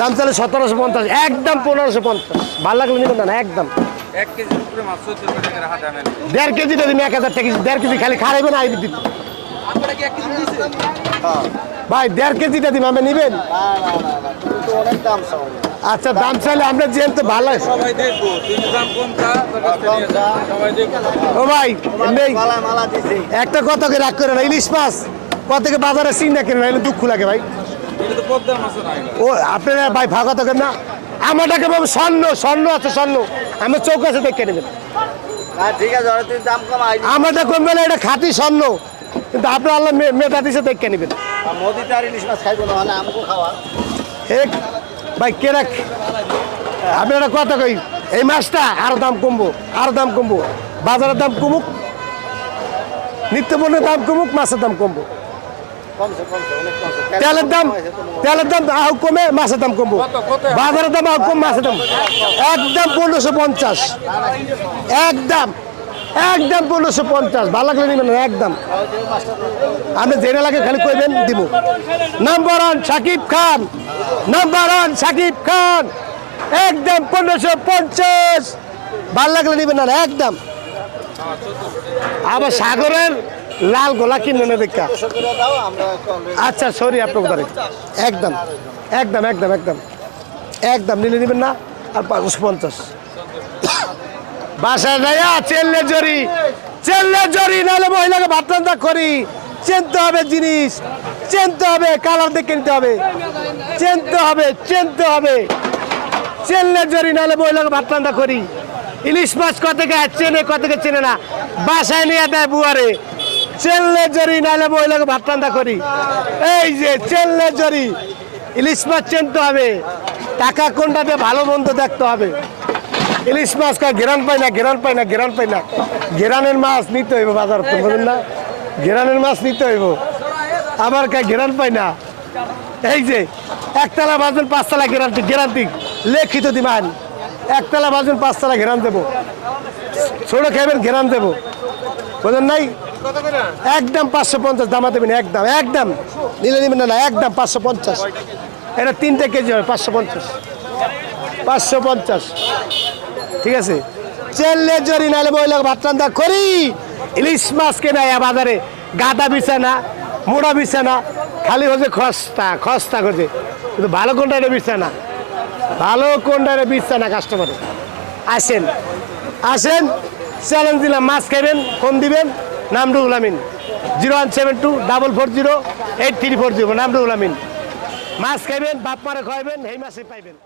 দাম চালে সতেরোশো পঞ্চাশ একদম পনেরোশো পঞ্চাশ। ভালো লাগলে নিবেন না একদম। দেড় কেজি যদি এক হাজার টাকা দেড় কেজি খালি খারাইবেন আই দিন আপনারা কি এক কেজি দিয়েছে ভাই দেড় কেজিটা দিন আপনি নিবেন? না না না না তুমি তো অনেক দাম চাও। আচ্ছা দাম চাইলে তো ভালো নিয়ে যা। সবাই দেখব। ও ভাই নেই। একটা কত করে রাগ করে না ইলিশ মাছ কত বাজারে চিন্তা করে না দুঃখ লাগে ভাই। ও আপনারা ভাই কত করে না। আমারটাকে বাবু স্বর্ণ স্বর্ণ আছে স্বর্ণ। আমার চৌক আছে দেখে নেবেন। ঠিক আছে ওরা তুমি দাম কম আই আমারটা কমবে না এটা খাঁটি স্বর্ণ। কিন্তু আপনার আল্লাহ মেটা দিছে দেখে নেবেন। মানে আমকো খাওয়া। এক ভাই কে রাখ? আপনারা কত কই এই মাছটা আরও দাম কমবো আরও দাম কমবো। বাজারের দাম কমুক নিত্য পণ্যের দাম কমুক মাছের দাম কমবো। তেলের দাম তেলের দাম। আহ কমে মাছের দাম কমবো। বাজারের দাম আহ কম মাছের দাম। একদম পনেরোশো পঞ্চাশ। একদম একদম পনেরোশো পঞ্চাশ। ভালো লাগলে নিবেন না, একদম। আপনি জেনে লাগে খালি কইবেন দিব। Number one Sakib Khan. Number one Sakib Khan. একদম পনেরোশো পঞ্চাশ। ভালো লাগলে নিবেন না একদম। আবার সাগরের লাল গোলা কিনে না দেখা আচ্ছা সরি আপনার একদম একদম একদম একদম। একদম, নিলে নেবেন না, আর পাঁচশো পঞ্চাশ। বাসায় যাইয়া চেললে জরি চেললে জরি, নাহলে মহিলাকে ভাত রান্না করি। চেনতে হবে জিনিস, চেনতে হবে, কালার দেখে নিতে হবে। চেনতে হবে চেনতে হবে। চেনলে জরি, নাহলে মহিলাকে রান্না করি। ইলিশ মাছ কত চেনে কত চেনে না। বাসায় নিয়ে দেয় বুয়ারে। চেনলে জরি নাহলে মহিলাকে ভাত রান্না করি। এই যে চেনলে জরি, ইলিশ মাছ চেনতে হবে। টাকা কোনটাতে ভালো মন্দ দেখতে হবে। ইলিশ মাছ কা গেরান পাই না, গেরান পাই না, গেরান পাই না। গেরানের মাছ নিতে হইব বাজার তো, বুঝলেন না? গেরানের মাছ নিতে হইব। আবার কা গেরান পাই না। এই যে, একতলা বাজবেন, পাঁচতলা গ্যারান্টি গ্যারান্টি লেখিত দিমান একতলা বাজবেন, পাঁচতলা ঘেরান দেবো। ছোট খাইবেন ঘেরান দেবো। বুঝলেন নাই? একদম পাঁচশো পঞ্চাশ, দামা দেবেন একদম একদম। নিলে নেবেন না একদম পাঁচশো পঞ্চাশ। এটা তিনটে কেজি হবে, পাঁচশো পঞ্চাশ। পাঁচশো পঞ্চাশ। ঠিক আছে? চেললে জরি, নাহলে বইলে ভাত রান্না করি। ইলিশ মাছ কেনা বাজারে, গাদা বিছানা, মোড়া বিছানা, খালি হচ্ছে খস্তা খস্তা করছে। কিন্তু ভালো কোনটা বিছানা? ভালো কোনটা বিছানা কাস্টমারে আসেন আসেন চ্যালেঞ্জ দিলাম, মাছ খাইবেন ফোন দিবেন। নাম Amin. Zero one seven two double four zero eight three four zero. নাম আমিন। মাছ খাইবেন, বাপ মারে খাইবেন এই মাছে পাইবেন।